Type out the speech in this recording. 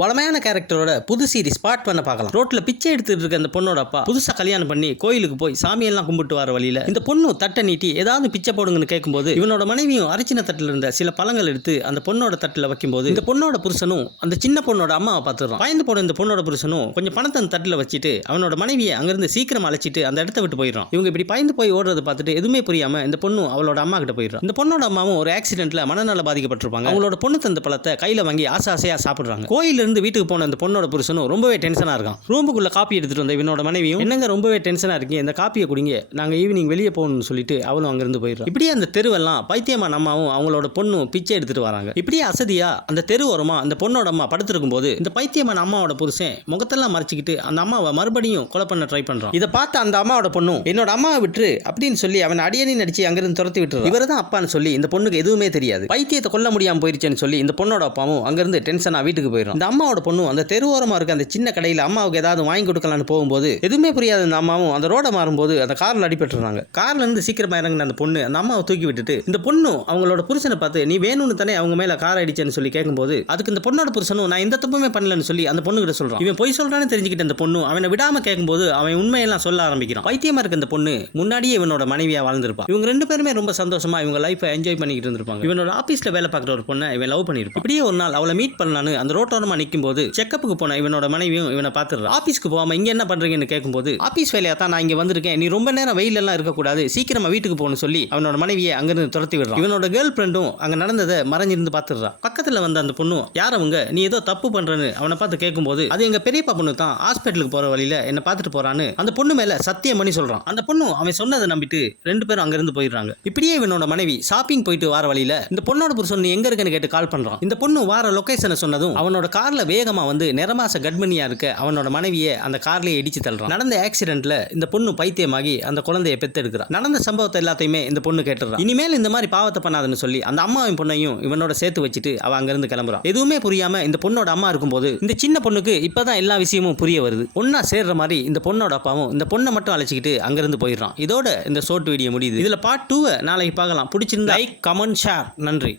வளமையான கேரக்டரோட புது சீரிஸ் பார்ட் பண்ண பார்க்கலாம். ரோட்ல பிச்சை எடுத்துட்டு இருக்க அந்த பொண்ணோட அப்பா புதுசா கல்யாணம் பண்ணி கோயிலுக்கு போய் சாமியெல்லாம் கும்பிட்டு வர வழியில இந்த பொண்ணு தட்டை நீட்டி ஏதாவது பிச்சை போடுங்கன்னு கேட்கும்போது இவனோட மனைவியும் அரிச்சின தட்டில் இருந்த சில பழங்கள் எடுத்து அந்த பொண்ணோட தட்டில் வைக்கும்போது இந்த பொண்ணோட புருஷனும் அந்த சின்ன பொண்ணோட அம்மாவை பார்த்துடுறான். பயந்து போன இந்த பொண்ணோட புருஷனும் கொஞ்சம் பணத்தை அந்த தட்டில் வச்சுட்டு அவனோட மனைவியை அங்கிருந்து சீக்கிரம் அழைச்சிட்டு அந்த இடத்த விட்டு போயிடுறான். இவங்க இப்படி பயந்து போய் ஓடுறதை பார்த்துட்டு எதுவுமே புரியாம இந்த பொண்ணு அவளோட அம்மா கிட்ட போயிடும் இந்த பொண்ணோட அம்மாவும் ஒரு ஆக்சிடென்ட்ல மனநல பாதிக்கப்பட்டிருப்பாங்க. அவங்களோட பொண்ணு தந்த பழத்தை கையில வாங்கி ஆசை ஆசையா சாப்பிடுறாங்க. கோயில் இருந்து வீட்டுக்கு போன அந்த பொண்ணோட புருஷனும் ரொம்பவே டென்ஷனாக இருக்கான். ரூமுக்குள்ள காப்பி எடுத்துட்டு வந்த இவனோட மனைவியும் என்னங்க ரொம்பவே டென்ஷனாக இருக்கீங்க? இந்த காப்பியை குடிங்க. நாங்கள் ஈவினிங் வெளியே போகணும்னு சொல்லிட்டு அவளும் அங்கேருந்து போயிடுறான் இப்படியே அந்த தெருவெல்லாம் பைத்தியமான அம்மாவும் அவங்களோட பொண்ணும் பிச்சை எடுத்துட்டு வராங்க. இப்படியே அசதியா அந்த தெரு ஓரமா அந்த பொண்ணோட அம்மா படுத்திருக்கும் போது இந்த பைத்தியமான அம்மாவோட புருஷன் முகத்தெல்லாம் மறைச்சிக்கிட்டு அந்த அம்மாவை மறுபடியும் கொலை பண்ண ட்ரை பண்ணுறான் இதை பார்த்த அந்த அம்மாவோட பொண்ணும் என்னோட அம்மாவை விட்டுரு அப்படின்னு சொல்லி அவன் அடியணி நடிச்சு அங்கிருந்து துரத்தி விட்டுரு இவர் தான் அப்பான்னு சொல்லி இந்த பொண்ணுக்கு எதுவுமே தெரியாது. பைத்தியத்தை கொல்ல முடியாமல் போயிருச்சேன்னு சொல்லி இந்த பொண்ணோட அப்பாவும் அங்கிருந்து டென்ஷனா வீட்டுக்கு போயிடும் இந்த அம்மாவோட பொண்ணும் அந்த தெருவோரமாக இருக்க அந்த சின்ன கடையில் அம்மாவுக்கு ஏதாவது வாங்கி கொடுக்கலான்னு போகும்போது எதுவுமே புரியாத அந்த அம்மாவும் அந்த ரோடை மாறும்போது அந்த காரில் அடிபட்டுறாங்க. கார்ல இருந்து சீக்கிரமா இறங்கின அந்த பொண்ணு அந்த அம்மாவை தூக்கி விட்டுட்டு இந்த பொண்ணும் அவங்களோட புருஷனை பார்த்து நீ வேணும்னு தானே அவங்க மேல கார் அடிச்சேன்னு சொல்லி கேட்கும்போது அதுக்கு இந்த பொண்ணோட புருஷனும் நான் எந்த தப்புமே பண்ணலன்னு சொல்லி அந்த பொண்ணு கிட்ட சொல்றான். இவன் பொய் சொல்றான்னு தெரிஞ்சுக்கிட்ட அந்த பொண்ணு அவனை விடாம கேட்கும்போது அவன் உண்மையெல்லாம் சொல்ல ஆரம்பிக்கிறான். பைத்தியமா இருக்க இந்த பொண்ணு முன்னாடியே இவனோட மனைவியா வாழ்ந்திருப்பான் இவங்க ரெண்டு பேருமே ரொம்ப சந்தோஷமா இவங்க லைஃப்பை என்ஜாய் பண்ணிக்கிட்டு இருந்திருப்பாங்க. இவனோட ஆபீஸ்ல வேலை பார்க்குற ஒரு பொண்ணை இவன் லவ் பண்ணிருப்பான் இப்படியே ஒரு நாள் அவளை மீட் பண்ணலான்னு அந்த ரோட்டோரமா நிற்கும் போது செக்கப்புக்கு போன இவனோட மனைவியும் இவனை பார்த்துடுறா. ஆஃபீஸ்க்கு போகாம இங்கே என்ன பண்ணுறீங்கன்னு கேட்கும்போது ஆஃபீஸ் வேலையாக தான் நான் இங்கே வந்திருக்கேன். நீ ரொம்ப நேரம் வெயில் எல்லாம் இருக்கக்கூடாது. சீக்கிரமா வீட்டுக்கு போகணும்னு சொல்லி அவனோட மனைவியை அங்கிருந்து துரத்தி விடுறான். இவனோட கேர்ள் ஃப்ரெண்டும் அங்கே நடந்ததை மறைஞ்சிருந்து பார்த்துடுறான் பக்கத்தில் வந்த அந்த பொண்ணும் யார் அவங்க? நீ ஏதோ தப்பு பண்ணுறன்னு அவனை பார்த்து கேட்கும்போது அது எங்கள் பெரியப்பா பொண்ணு தான். ஹாஸ்பிட்டலுக்கு போகிற வழியில என்னை பார்த்துட்டு போகிறான்னு அந்த பொண்ணு மேலே சத்தியம் பண்ணி சொல்கிறான் அந்த பொண்ணும் அவன் சொன்னதை நம்பிட்டு ரெண்டு பேரும் அங்கிருந்து போயிடுறாங்க. இப்படியே இவனோட மனைவி ஷாப்பிங் போயிட்டு வர வழியில் இந்த பொண்ணோட புருஷன் நீ எங்கே இருக்கன்னு கேட்டு கால் பண்ணுறான் இந்த பொண்ணு வார லொக்கேஷனை சொன்னதும் அவனோட காரில் வேகமாக வந்து நிறமாச கட்மணியாக இருக்க அவனோட மனைவியை அந்த கார்லேயே இடிச்சு தள்ளுறான். நடந்த ஆக்சிடென்ட்ல இந்த பொண்ணு பைத்தியமாகி அந்த குழந்தையை பெத்தெடுக்கிறான். நடந்த சம்பவத்தை எல்லாத்தையுமே இந்த பொண்ணு கேட்டுறான் இனிமேல் இந்த மாதிரி பாவத்தை பண்ணாதுன்னு சொல்லி அந்த அம்மாவின் பொண்ணையும் இவனோட சேர்த்து வச்சுட்டு அவ அங்கிருந்து கிளம்புறான் எதுவுமே புரியாம இந்த பொண்ணோட அம்மா இருக்கும்போது இந்த சின்ன பொண்ணுக்கு இப்பதான் எல்லா விஷயமும் புரிய வருது. ஒன்னா சேர்ற மாதிரி இந்த பொண்ணோட அப்பாவும் இந்த பொண்ணை மட்டும் அழைச்சிக்கிட்டு அங்கிருந்து போயிடுறான். இதோட இந்த ஷோர்ட் வீடியோ முடியுது. இதுல பார்ட் டூவை நாளைக்கு பார்க்கலாம். பிடிச்சிருந்தா லைக் கமெண்ட் ஷேர் நன்றி.